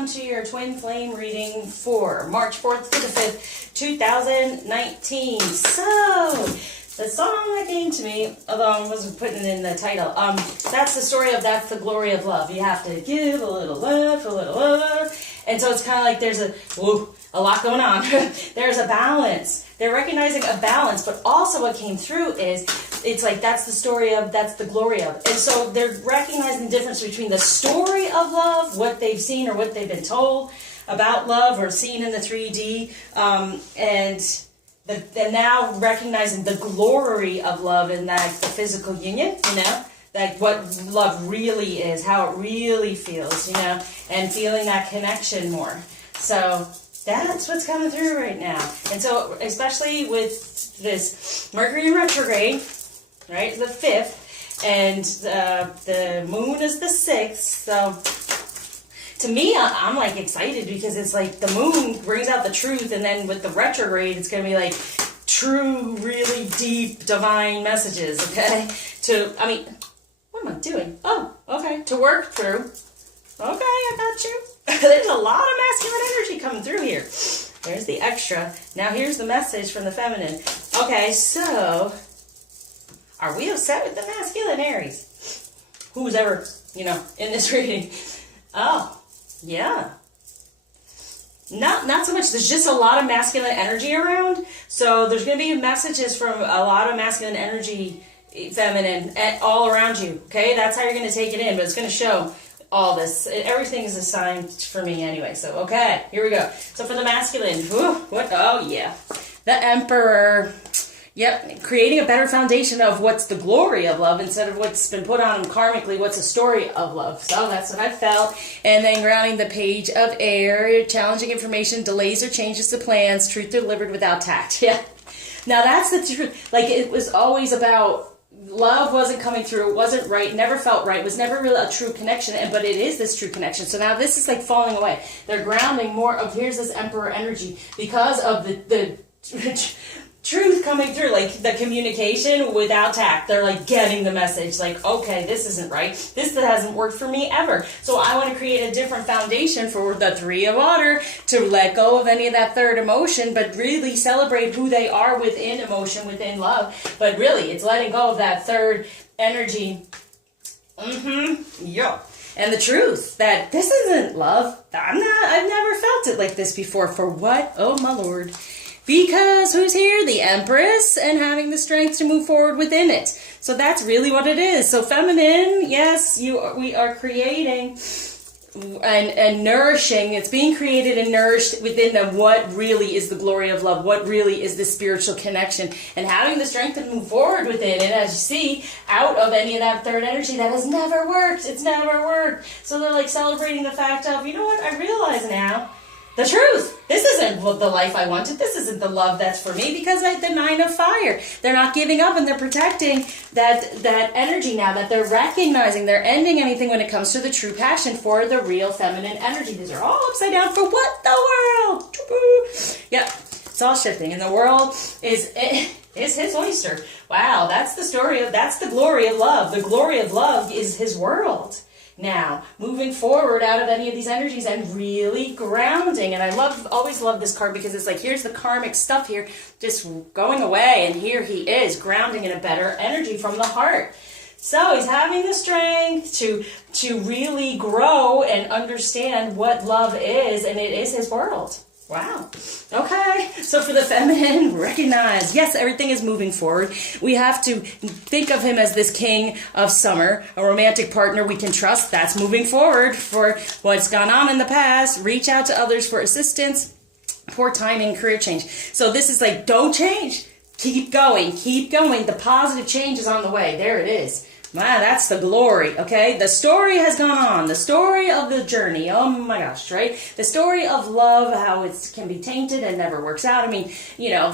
welcome to your twin flame reading for March 4th to the 5th, 2019. So, the song that came to me, although I wasn't putting it in the title, that's the story of That's the Glory of Love. You have to give a little love, a little love. And so it's kind of like there's a lot going on. There's a balance. They're recognizing a balance, but also what came through is, it's like that's the story of, that's the glory of. And so they're recognizing the difference between the story of love, what they've seen or what they've been told about love or seen in the 3D, and now recognizing the glory of love in that the physical union, like what love really is, how it really feels, and feeling that connection more. So that's what's coming through right now. And so, especially with this Mercury in retrograde, right, the 5th, and the moon is the 6th, so to me, I'm like excited because it's like the moon brings out the truth, and then with the retrograde, it's going to be like true, really deep, divine messages, okay? What am I doing? Oh, okay, to work through. Okay, I got you. There's a lot of masculine energy coming through here. There's the extra. Now here's the message from the feminine. Okay, so are we upset with the masculine Aries? Who's ever, in this reading? Oh, yeah. Not so much. There's just a lot of masculine energy around. So there's going to be messages from a lot of masculine energy, feminine, all around you. Okay, that's how you're going to take it in. But it's going to show all this. Everything is assigned for me anyway. So, okay, here we go. So for the masculine, oh yeah. The Emperor. Yep, creating a better foundation of what's the glory of love instead of what's been put on them karmically, what's the story of love. So that's what I felt. And then grounding the page of air, challenging information, delays or changes to plans, truth delivered without tact. Yeah. Now that's the truth. Like it was always about love wasn't coming through, it wasn't right, never felt right, was never really a true connection, but it is this true connection. So now this is like falling away. They're grounding more of, here's this Emperor energy because of the truth coming through, like the communication without tact. They're like getting the message, like, okay, this isn't right. This hasn't worked for me ever. So I want to create a different foundation for the 3 of water to let go of any of that third emotion, but really celebrate who they are within emotion, within love. But really, it's letting go of that third energy. Yeah. And the truth that this isn't love. I've never felt it like this before. For what? Oh, my Lord. Because who's here? The Empress, and having the strength to move forward within it. So that's really what it is. So feminine, yes, we are creating and nourishing. It's being created and nourished within them what really is the glory of love, what really is the spiritual connection, and having the strength to move forward within it, as you see, out of any of that third energy that has never worked. It's never worked. So they're like celebrating the fact of, you know what, I realize now, the truth. This isn't the life I wanted. This isn't the love that's for me, because the 9 of fire. They're not giving up, and they're protecting that energy now, that they're recognizing. They're ending anything when it comes to the true passion for the real feminine energy. These are all upside down for what? The world. Yep. It's all shifting, and the world is his oyster. Wow, that's the story of, that's the glory of love. The glory of love is his world. Now, moving forward out of any of these energies and really grounding. And I always love this card, because it's like, here's the karmic stuff here, just going away. And here he is, grounding in a better energy from the heart. So he's having the strength to really grow and understand what love is. And it is his world. Wow. Okay. So for the feminine, recognize, yes, everything is moving forward. We have to think of him as this king of summer, a romantic partner we can trust. That's moving forward for what's gone on in the past. Reach out to others for assistance, for timing, career change. So this is like, don't change. Keep going. Keep going. The positive change is on the way. There it is. Man, that's the glory, okay? The story has gone on. The story of the journey. Oh my gosh, right? The story of love, how it can be tainted and never works out. I mean,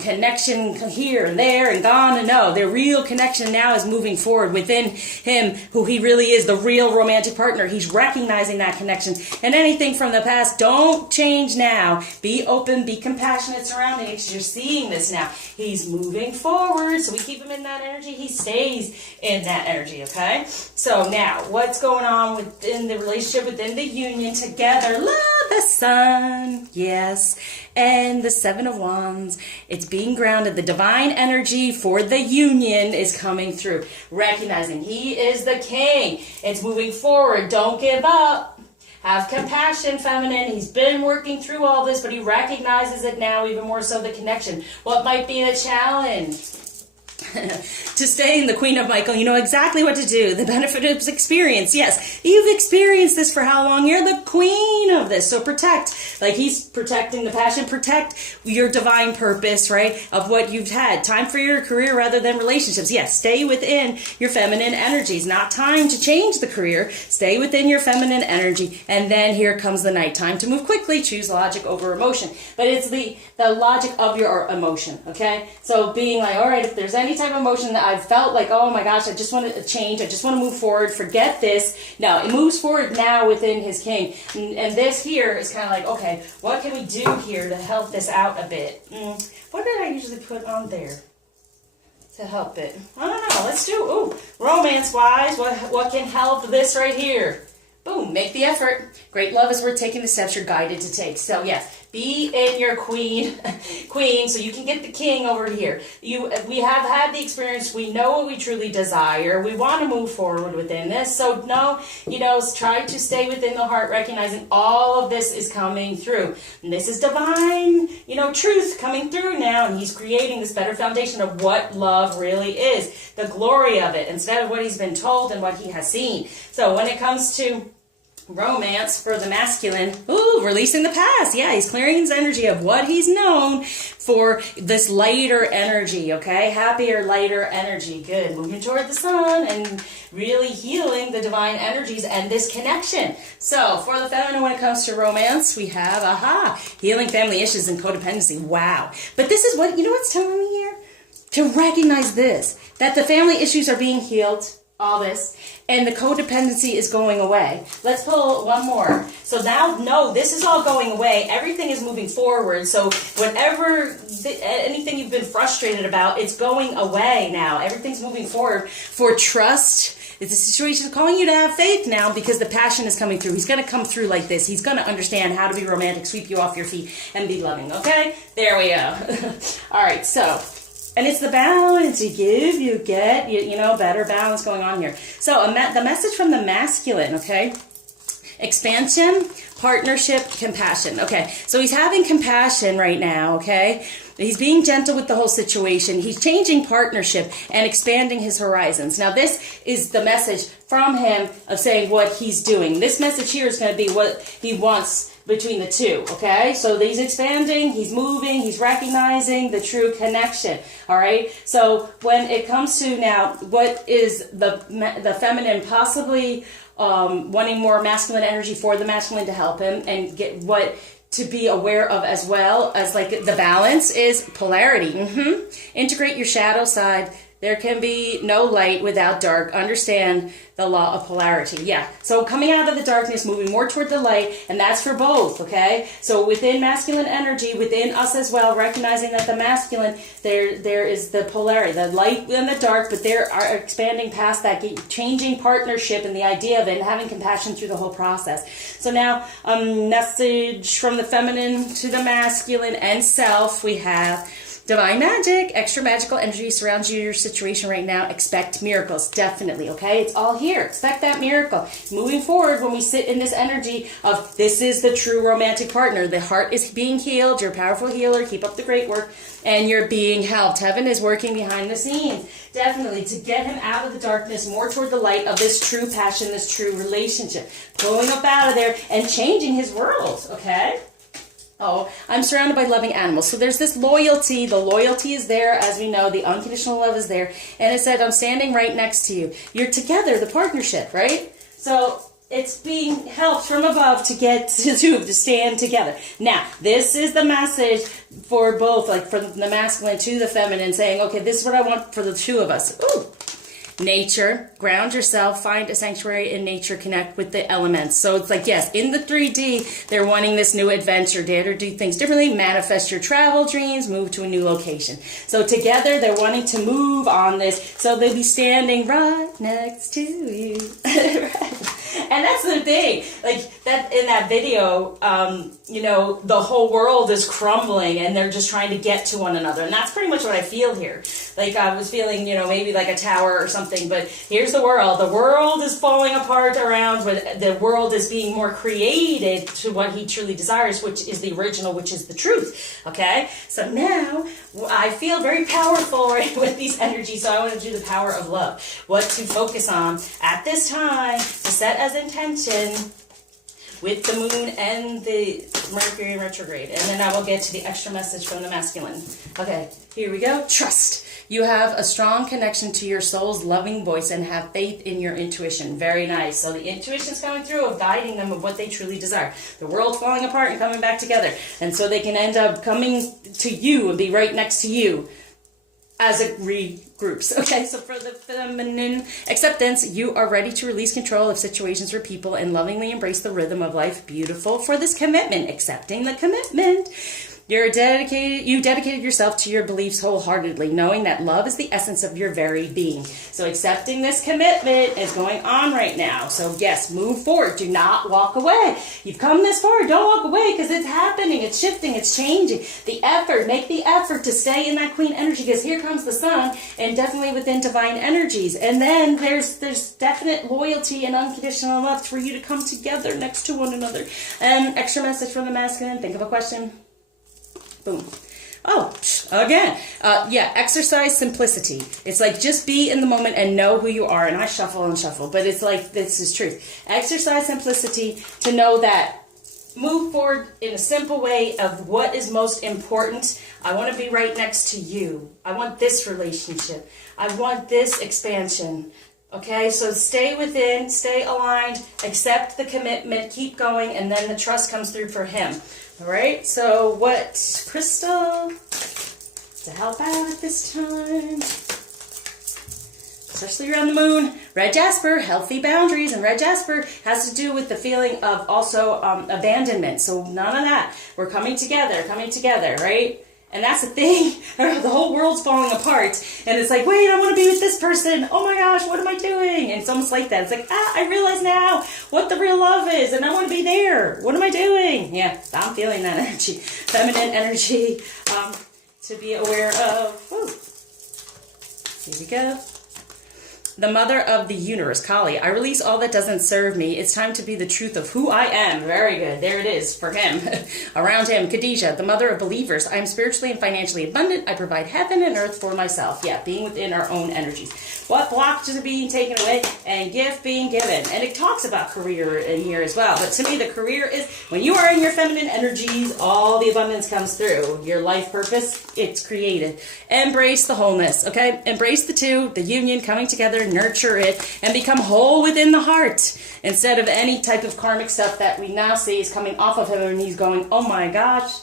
connection here and there and gone. And no, the real connection now is moving forward within him, who he really is, the real romantic partner. He's recognizing that connection. And anything from the past, don't change now. Be open, be compassionate surrounding it, because you're seeing this now. He's moving forward, so we keep him in that energy. He stays in that energy. Okay, so now what's going on within the relationship, within the union together? Love, the sun, yes, and the Seven of Wands. It's being grounded. The divine energy for the union is coming through. Recognizing he is the king. It's moving forward. Don't give up. Have compassion, feminine. He's been working through all this, but he recognizes it now, even more so the connection. What might be the challenge? To stay in the Queen of Michael, you know exactly what to do. The benefit of experience. Yes, you've experienced this for how long? You're the queen of this. So protect, like he's protecting the passion, protect your divine purpose, right? Of what you've had. Time for your career rather than relationships. Yes, stay within your feminine energies. Not time to change the career. Stay within your feminine energy. And then here comes the night. Time to move quickly. Choose logic over emotion. But it's the logic of your emotion, okay? So being like, all right, if there's any type of emotion that I've felt like, oh my gosh, I just want to change, I just want to move forward, forget this. No, it moves forward now within his king. And this here is kind of like, okay, what can we do here to help this out a bit? What did I usually put on there to help it? I don't know. Let's do, romance-wise, what can help this right here? Boom, make the effort. Great love is worth taking the steps you're guided to take. So yes, be in your queen, so you can get the king over here. We have had the experience. We know what we truly desire. We want to move forward within this. So no, try to stay within the heart, recognizing all of this is coming through. And this is divine, truth coming through now. And he's creating this better foundation of what love really is. The glory of it, instead of what he's been told and what he has seen. So when it comes to romance for the masculine, releasing the past. Yeah, he's clearing his energy of what he's known for this lighter energy, okay? Happier, lighter energy. Good. Moving toward the sun and really healing the divine energies and this connection. So for the feminine, when it comes to romance, we have, healing family issues and codependency. Wow. But this is what's telling me here? To recognize this, that the family issues are being healed, all this, and the codependency is going away. Let's pull one more. So now, no, this is all going away. Everything is moving forward. So whatever, anything you've been frustrated about, it's going away now. Everything's moving forward for trust. It's a situation calling you to have faith now because the passion is coming through. He's going to come through like this. He's going to understand how to be romantic, sweep you off your feet, and be loving, okay? There we go. All right, so... and it's the balance you give, you get, better balance going on here. So the message from the masculine, okay? Expansion, partnership, compassion. Okay, so he's having compassion right now, okay? He's being gentle with the whole situation. He's changing partnership and expanding his horizons. Now, this is the message from him of saying what he's doing. This message here is going to be what he wants between the two, okay? So he's expanding, he's moving, he's recognizing the true connection, all right? So when it comes to now, what is the feminine possibly wanting more masculine energy for the masculine to help him and get what to be aware of as well as like the balance is polarity. Integrate your shadow side. There can be no light without dark. Understand the law of polarity. Yeah. So coming out of the darkness, moving more toward the light, and that's for both, okay? So within masculine energy, within us as well, recognizing that the masculine, there is the polarity, the light and the dark, but they are expanding past that, changing partnership and the idea of it, and having compassion through the whole process. So now, message from the feminine to the masculine and self, we have... divine magic, extra magical energy surrounds your situation right now. Expect miracles, definitely, okay? It's all here. Expect that miracle. Moving forward, when we sit in this energy of this is the true romantic partner, the heart is being healed, you're a powerful healer, keep up the great work, and you're being helped. Heaven is working behind the scenes, definitely, to get him out of the darkness, more toward the light of this true passion, this true relationship, pulling up out of there and changing his world, okay? Oh, I'm surrounded by loving animals. So there's this loyalty. The loyalty is there, as we know. The unconditional love is there. And it said, I'm standing right next to you. You're together, the partnership, right? So it's being helped from above to get to stand together. Now, this is the message for both, like from the masculine to the feminine, saying, okay, this is what I want for the two of us. Ooh. Nature, ground yourself, find a sanctuary in nature, connect with the elements. So it's like, yes, in the 3D, they're wanting this new adventure, dare to do things differently, manifest your travel dreams, move to a new location. So together, they're wanting to move on this, so they'll be standing right next to you. And that's the thing, like, that in that video, you know, the whole world is crumbling and they're just trying to get to one another. And that's pretty much what I feel here. Like I was feeling, you know, maybe like a tower or something, but here's the world. The world is falling apart around, but the world is being more created to what he truly desires, which is the original, which is the truth. Okay? So now I feel very powerful right with these energies, so I want to do the power of love. What to focus on at this time to set as intention with the moon and the Mercury in retrograde. And then I will get to the extra message from the masculine. Okay, here we go. Trust. You have a strong connection to your soul's loving voice and have faith in your intuition. Very nice. So the intuition is coming through of guiding them of what they truly desire. The world falling apart and coming back together. And so they can end up coming to you and be right next to you as it regroups. Okay, so for the feminine acceptance, you are ready to release control of situations or people and lovingly embrace the rhythm of life. Beautiful. For this commitment, accepting the commitment. You dedicated yourself to your beliefs wholeheartedly, knowing that love is the essence of your very being. So accepting this commitment is going on right now. So yes, move forward. Do not walk away. You've come this far. Don't walk away because it's happening. It's shifting. It's changing. The effort, make the effort to stay in that queen energy because here comes the sun and definitely within divine energies. And then there's definite loyalty and unconditional love for you to come together next to one another. And extra message from the masculine. Think of a question. Boom. Oh, again. Yeah, exercise simplicity. It's like just be in the moment and know who you are. And I shuffle and shuffle, but it's like this is truth. Exercise simplicity to know that move forward in a simple way of what is most important. I want to be right next to you. I want this relationship. I want this expansion. Okay, so stay within, stay aligned, accept the commitment, keep going, and then the trust comes through for him. All right, so what crystal to help out at this time? Especially around the moon. Red jasper, healthy boundaries, and red jasper has to do with the feeling of also abandonment. So none of that. We're coming together, right? And that's the thing. The whole world's falling apart. And it's like, wait, I want to be with this person. Oh my gosh, what am I doing? And it's almost like that. It's like, I realize now what the real love is. And I want to be there. What am I doing? Yeah, I'm feeling that energy. Feminine energy to be aware of. Woo. Here we go. The mother of the universe, Kali. I release all that doesn't serve me. It's time to be the truth of who I am. Very good. There it is for him. Around him, Khadijah, the mother of believers. I am spiritually and financially abundant. I provide heaven and earth for myself. Yeah, being within our own energies. What blockages are being taken away and gift being given. And it talks about career in here as well. But to me, the career is when you are in your feminine energies, all the abundance comes through. Your life purpose, it's created. Embrace the wholeness, okay? Embrace the two, the union coming together, nurture it, and become whole within the heart instead of any type of karmic stuff that we now see is coming off of him and he's going, oh my gosh,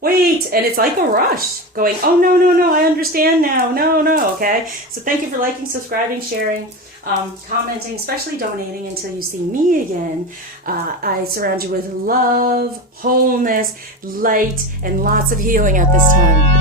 wait, and it's like a rush going, oh no, I understand now, no, okay? So thank you for liking, subscribing, sharing, commenting, especially donating until you see me again. I surround you with love, wholeness, light, and lots of healing at this time.